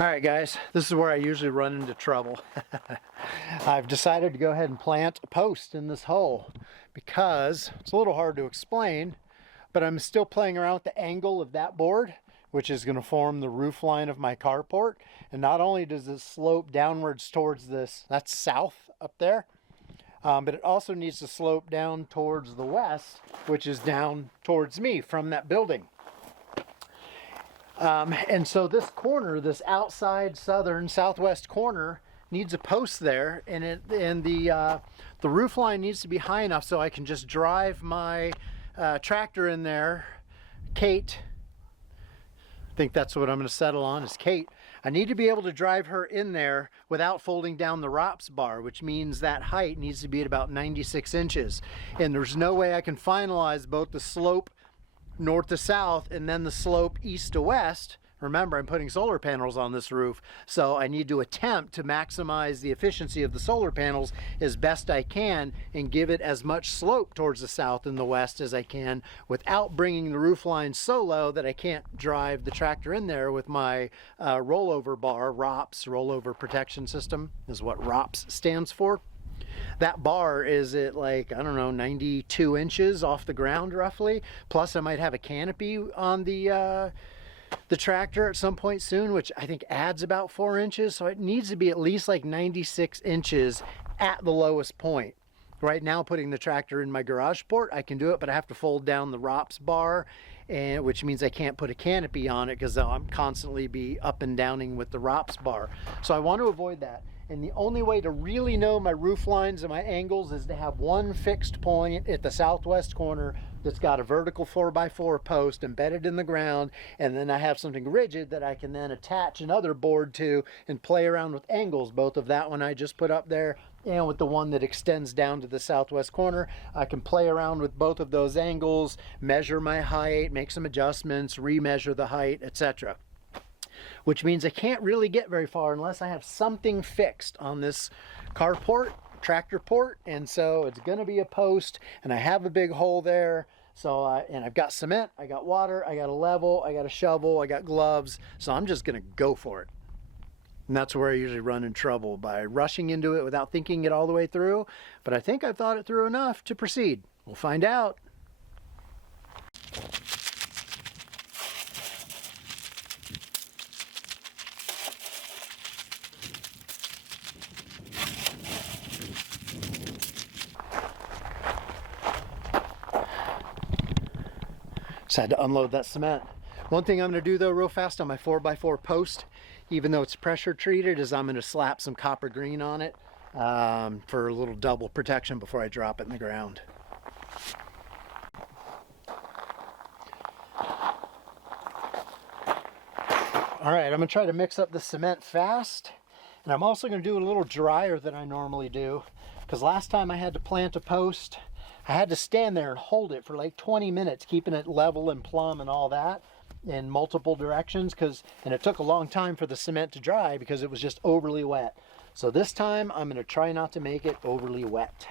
Alright guys, this is where I usually run into trouble. I've decided to go ahead and plant a post in this hole because it's a little hard to explain, but I'm still playing around with the angle of that board, which is going to form the roof line of my carport. And not only does this slope downwards towards this, that's south up there, but it also needs to slope down towards the west, which is down towards me from that building. And so this corner, this outside southern southwest corner, needs a post there, and the roof line needs to be high enough so I can just drive my tractor in there. Kate, I think that's what I'm going to settle on, is Kate. I need to be able to drive her in there without folding down the ROPS bar, which means that height needs to be at about 96 inches. And there's no way I can finalize both the slope north to south and then the slope east to west. Remember, I'm putting solar panels on this roof, so I need to attempt to maximize the efficiency of the solar panels as best I can and give it as much slope towards the south and the west as I can without bringing the roof line so low that I can't drive the tractor in there with my rollover bar. ROPS, rollover protection system, is what ROPS stands for. That bar is at, like, I don't know, 92 inches off the ground roughly. Plus I might have a canopy on the tractor at some point soon, which I think adds about 4 inches. So it needs to be at least like 96 inches at the lowest point. Right now, putting the tractor in my garage port, I can do it, but I have to fold down the ROPS bar, and which means I can't put a canopy on it because I'm constantly be up and downing with the ROPS bar. So I want to avoid that. And the only way to really know my roof lines and my angles is to have one fixed point at the southwest corner that's got a vertical 4x4 post embedded in the ground, and then I have something rigid that I can then attach another board to and play around with angles, both of that one I just put up there and with the one that extends down to the southwest corner. I can play around with both of those angles, measure my height, make some adjustments, remeasure the height, etc. Which means I can't really get very far unless I have something fixed on this carport, tractor port, and so it's going to be a post, and I have a big hole there. So and I've got cement, I got water, I got a level, I got a shovel, I got gloves, so I'm just going to go for it. And that's where I usually run in trouble, by rushing into it without thinking it all the way through. But I think I've thought it through enough to proceed. We'll find out. Just had to unload that cement. One thing I'm going to do though real fast on my 4x4 post, even though it's pressure treated, is I'm going to slap some copper green on it for a little double protection before I drop it in the ground. Alright, I'm going to try to mix up the cement fast, and I'm also going to do it a little drier than I normally do, because last time I had to plant a post, I had to stand there and hold it for like 20 minutes, keeping it level and plumb and all that in multiple directions, and it took a long time for the cement to dry because it was just overly wet. So this time I'm going to try not to make it overly wet.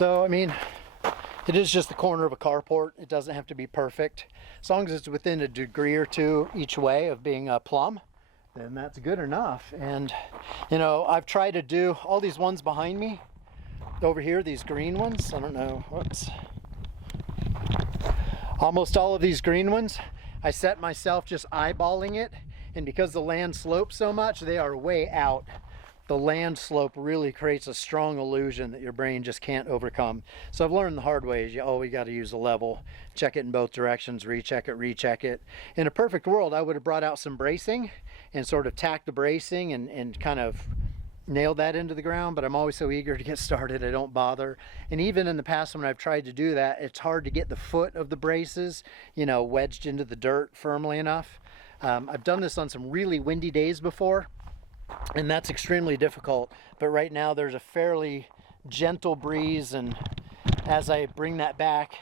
So, I mean, it is just the corner of a carport. It doesn't have to be perfect. As long as it's within a degree or two each way of being plumb, then that's good enough. And, you know, I've tried to do all these ones behind me over here, these green ones. I don't know, whoops. Almost all of these green ones, I set myself just eyeballing it, and because the land slopes so much, they are way out. The land slope really creates a strong illusion that your brain just can't overcome. So I've learned the hard way is you always got to use a level, check it in both directions, recheck it. In a perfect world, I would have brought out some bracing and sort of tacked the bracing and kind of nailed that into the ground, but I'm always so eager to get started, I don't bother. And even in the past when I've tried to do that, it's hard to get the foot of the braces, you know, wedged into the dirt firmly enough. I've done this on some really windy days before, and that's extremely difficult. But right now there's a fairly gentle breeze, and as I bring that back,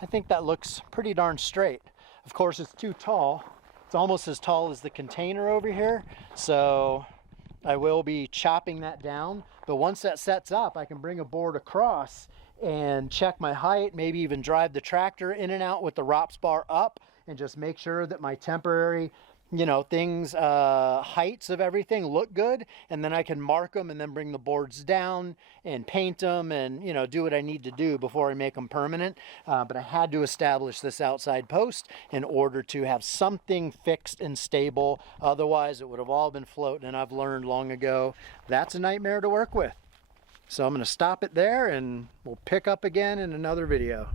I think that looks pretty darn straight. Of course, it's too tall. It's almost as tall as the container over here, so I will be chopping that down. But once that sets up, I can bring a board across and check my height, maybe even drive the tractor in and out with the ROPS bar up, and just make sure that my temporary, you know, things, heights of everything look good, and then I can mark them and then bring the boards down and paint them and, you know, do what I need to do before I make them permanent. But I had to establish this outside post in order to have something fixed and stable. Otherwise, it would have all been floating, and I've learned long ago that's a nightmare to work with. So I'm going to stop it there, and we'll pick up again in another video.